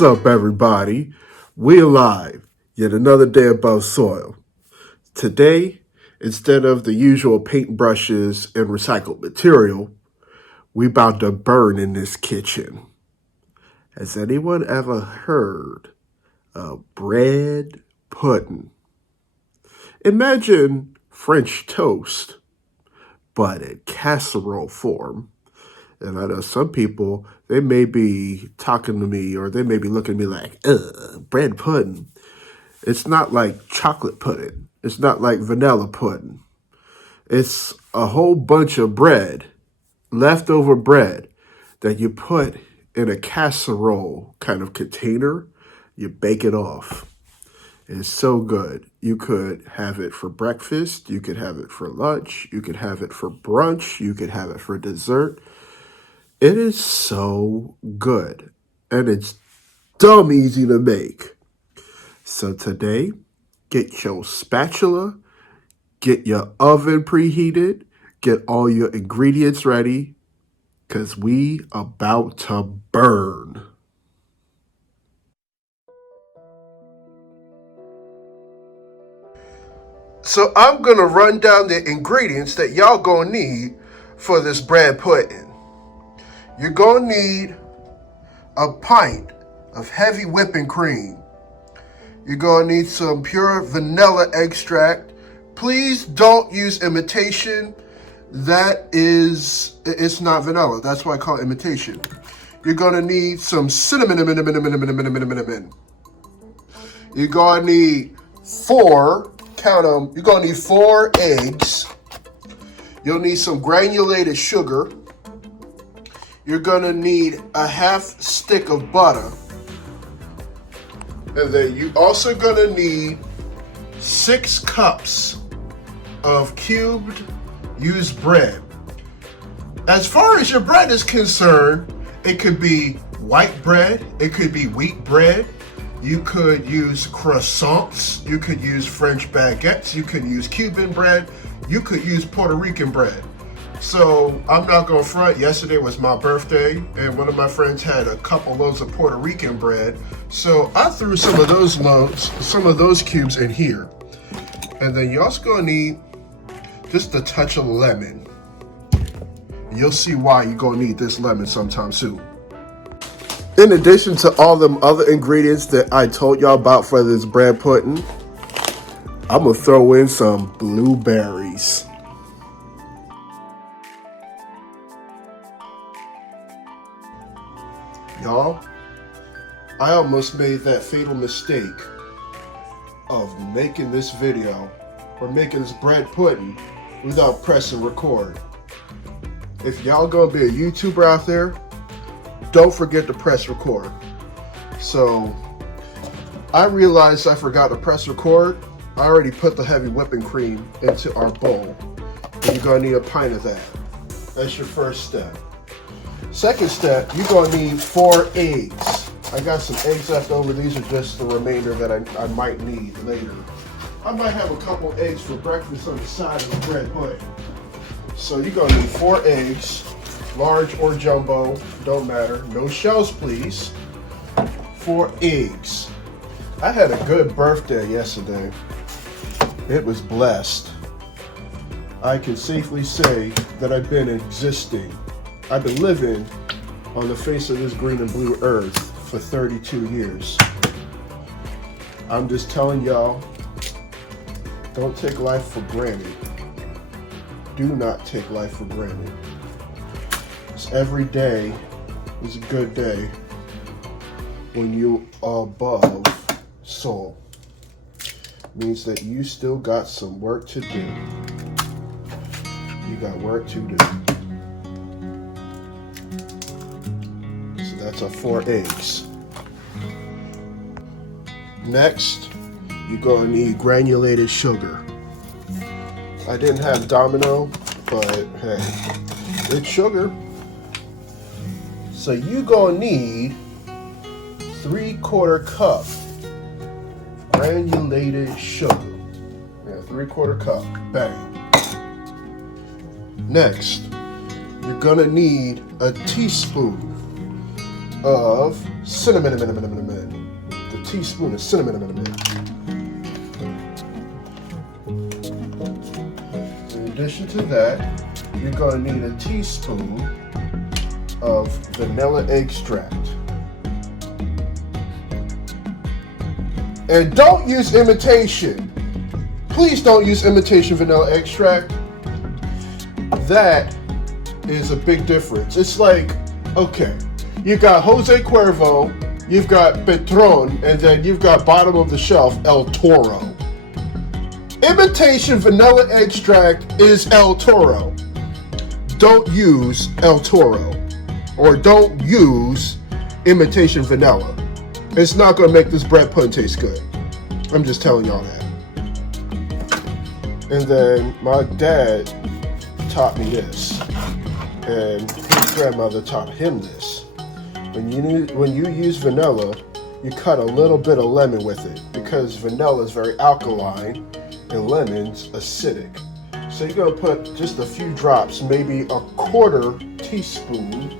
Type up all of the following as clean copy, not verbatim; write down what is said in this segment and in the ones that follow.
What's up, everybody? We alive. Yet another day above soil. Today, instead of the usual paintbrushes and recycled material, we about to burn in this kitchen. Has anyone ever heard of bread pudding? Imagine French toast, but in casserole form. And I know some people, they may be talking to me or they may be looking at me like, bread pudding. It's not like chocolate pudding. It's not like vanilla pudding. It's a whole bunch of bread, leftover bread, that you put in a casserole kind of container. You bake it off. It's so good. You could have it for breakfast. You could have it for lunch. You could have it for brunch. You could have it for dessert. It is so good. And it's dumb easy to make. So today, get your spatula, get your oven preheated, get all your ingredients ready, because we about to burn. So I'm going to run down the ingredients that y'all going to need for this bread pudding. You're going to need a pint of heavy whipping cream. You're going to need some pure vanilla extract. Please don't use imitation. It's not vanilla. That's why I call it imitation. You're going to need some cinnamon. You're going to need you're going to need 4 eggs. You'll need some granulated sugar. You're going to need a half stick of butter. And then you're also going to need 6 cups of cubed used bread. As far as your bread is concerned, it could be white bread, it could be wheat bread, you could use croissants, you could use French baguettes, you could use Cuban bread, you could use Puerto Rican bread. So I'm not gonna front, yesterday was my birthday and one of my friends had a couple loaves of Puerto Rican bread. So I threw some of those cubes in here. And then you're also gonna need just a touch of lemon. You'll see why you're gonna need this lemon sometime soon. In addition to all them other ingredients that I told y'all about for this bread pudding, I'm gonna throw in some blueberries. Y'all, I almost made that fatal mistake of making this video or making this bread pudding without pressing record. If y'all gonna be a YouTuber out there, don't forget to press record. So I realized I forgot to press record. I already put the heavy whipping cream into our bowl. And you're gonna need a pint of that. That's your first step. Second step, you're gonna need 4 eggs. I got some eggs left over. These are just the remainder that I might need later. I might have a couple eggs for breakfast on the side of the bread pudding. So you're gonna need 4 eggs, large or jumbo, don't matter. No shells, please. 4 eggs. I had a good birthday yesterday. It was blessed. I can safely say that I've been living on the face of this green and blue earth for 32 years. I'm just telling y'all, don't take life for granted. Do not take life for granted. Every day is a good day when you are above soul. Means that you still got some work to do. You got work to do. So that's our 4 eggs. Next, you're gonna need granulated sugar. I didn't have Domino, but hey, it's sugar. So you're gonna need 3/4 cup granulated sugar. Yeah, 3/4 cup, bang. Next, you're gonna need a teaspoon of cinnamon. The teaspoon of cinnamon. In addition to that, you're going to need a teaspoon of vanilla extract. And don't use imitation. Please don't use imitation vanilla extract. That is a big difference. It's like, okay, you've got Jose Cuervo, you've got Patron, and then you've got bottom of the shelf El Toro. Imitation vanilla extract is El Toro. Don't use El Toro, or don't use imitation vanilla. It's not going to make this bread pudding taste good. I'm just telling y'all that. And then my dad taught me this, and his grandmother taught him this. When you use vanilla, you cut a little bit of lemon with it, because vanilla is very alkaline and lemon's acidic. So you're going to put just a few drops, maybe a quarter teaspoon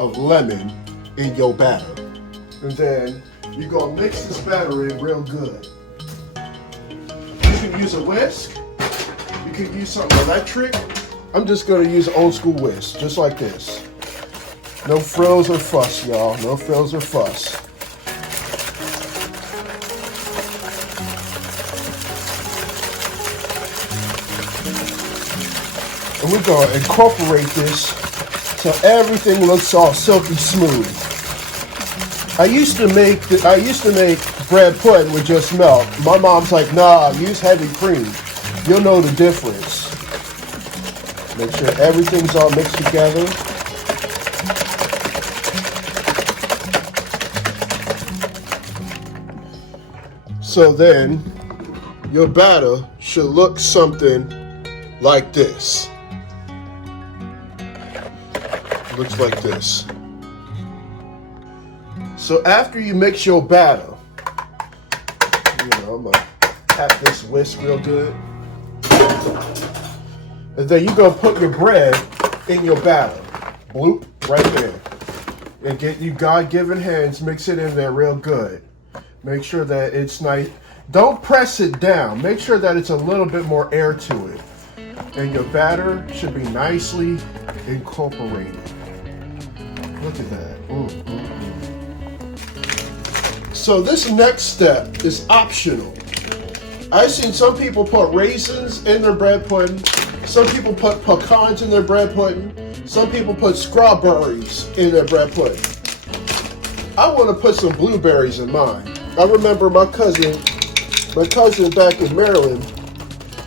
of lemon in your batter. And then you're going to mix this batter in real good. You can use a whisk. You can use something electric. I'm just going to use an old school whisk, just like this. No frills or fuss, y'all. No frills or fuss. And we're going to incorporate this so everything looks all silky smooth. I used to make bread pudding with just milk. My mom's like, nah, use heavy cream. You'll know the difference. Make sure everything's all mixed together. So then your batter should look something like this. Looks like this. So after you mix your batter, I'm gonna tap this whisk real good. And then you're gonna put your bread in your batter. Bloop, right there. And get you God-given hands, mix it in there real good. Make sure that it's nice. Don't press it down. Make sure that it's a little bit more air to it. And your batter should be nicely incorporated. Look at that. So this next step is optional. I've seen some people put raisins in their bread pudding. Some people put pecans in their bread pudding. Some people put strawberries in their bread pudding. I want to put some blueberries in mine. I remember my cousin back in Maryland,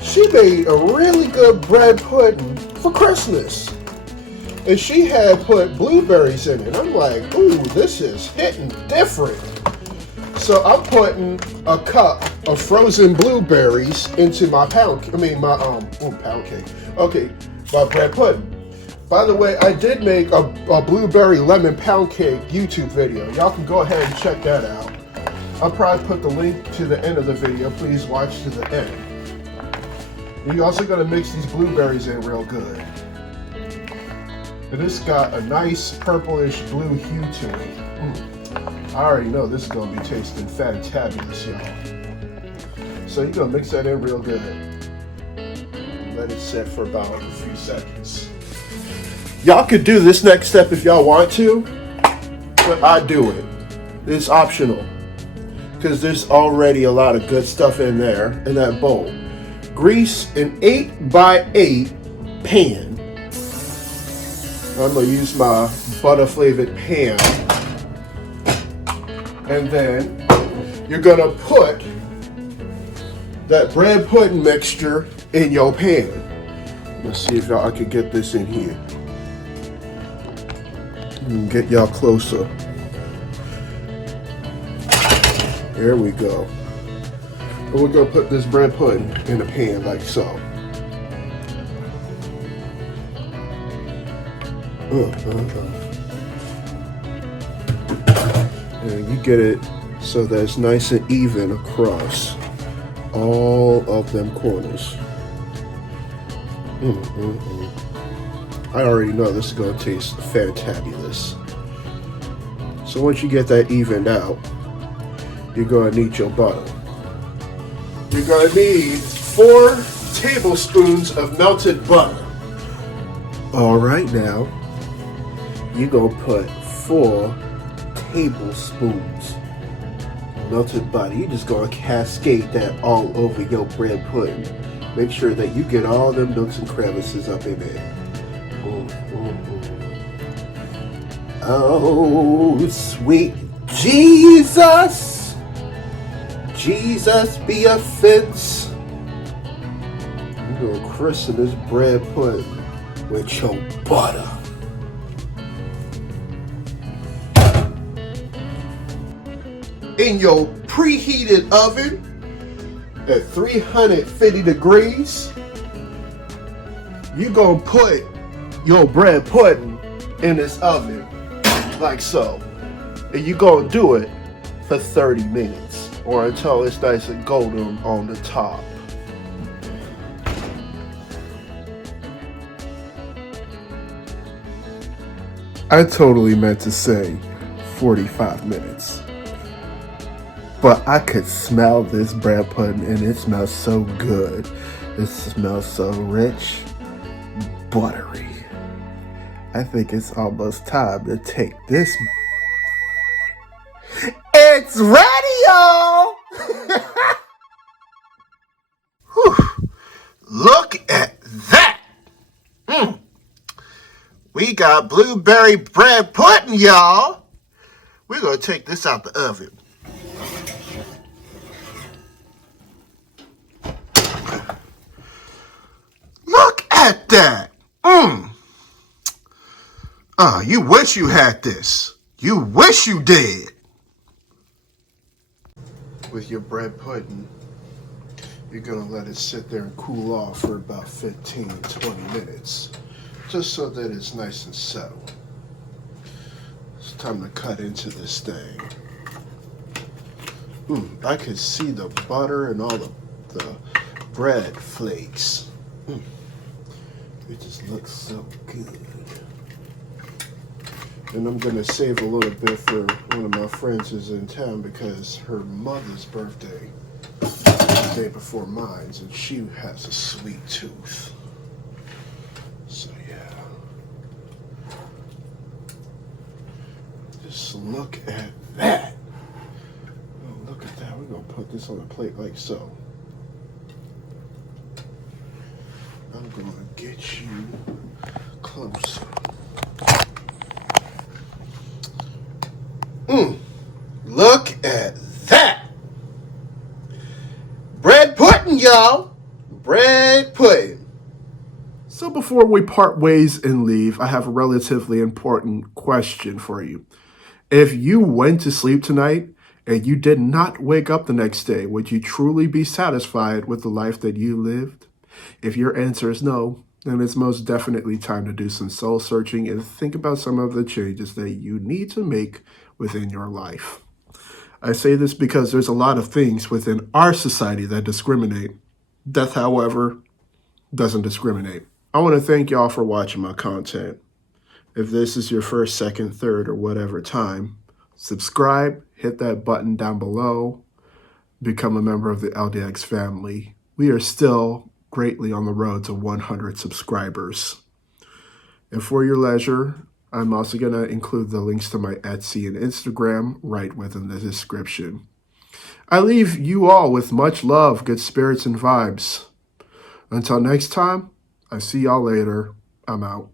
she made a really good bread pudding for Christmas. And she had put blueberries in it. I'm like, ooh, this is hitting different. So I'm putting a cup of frozen blueberries into my pound cake. Okay, my bread pudding. By the way, I did make a blueberry lemon pound cake YouTube video. Y'all can go ahead and check that out. I'll probably put the link to the end of the video. Please watch to the end. You're also going to mix these blueberries in real good. And this got a nice purplish blue hue to it. I already know this is going to be tasting fantabulous, y'all. So you're going to mix that in real good. Let it sit for about a few seconds. Y'all could do this next step if y'all want to, but I do it. It's optional because there's already a lot of good stuff in there in that bowl. Grease an 8x8 pan. I'm going to use my butter flavored pan. And then you're going to put that bread pudding mixture in your pan. Let's see if I can get this in here. Get y'all closer. There we go. And we're going to put this bread pudding in a pan like so. And you get it so that it's nice and even across all of them corners. I already know this is going to taste fantabulous. So once you get that evened out, you're going to need your butter. You're going to need 4 tablespoons of melted butter. All right, now you're going to put 4 tablespoons melted butter. You're just going to cascade that all over your bread pudding. Make sure that you get all them nooks and crevices up in there. Oh, sweet Jesus. Jesus be a fence. You're going to christen this bread pudding with your butter. In your preheated oven at 350 degrees, you're going to put your bread pudding in this oven like so. And you're going to do it for 30 minutes or until it's nice and golden on the top. I totally meant to say 45 minutes. But I could smell this bread pudding and it smells so good. It smells so rich, buttery. I think it's almost time to take this. It's ready, y'all! Look at that! We got blueberry bread pudding, y'all. We're going to take this out the oven. Look at that. You wish you had this. You wish you did. With your bread pudding, you're going to let it sit there and cool off for about 15, 20 minutes. Just so that it's nice and settled. It's time to cut into this thing. I can see the butter and all the bread flakes. It just looks so good. And I'm going to save a little bit for one of my friends who's in town because her mother's birthday is the day before mine, and she has a sweet tooth. So yeah. Just look at that. Oh, look at that. We're going to put this on a plate like so. I'm going to get you closer. Look at that. Bread pudding, y'all. Bread pudding. So before we part ways and leave, I have a relatively important question for you. If you went to sleep tonight and you did not wake up the next day, would you truly be satisfied with the life that you lived? If your answer is no, then it's most definitely time to do some soul searching and think about some of the changes that you need to make within your life. I say this because there's a lot of things within our society that discriminate. Death, however, doesn't discriminate. I want to thank y'all for watching my content. If this is your first, second, third, or whatever time, subscribe, hit that button down below, become a member of the LDX family. We are still greatly on the road to 100 subscribers. And for your leisure, I'm also going to include the links to my Etsy and Instagram right within the description. I leave you all with much love, good spirits, and vibes. Until next time, I see y'all later. I'm out.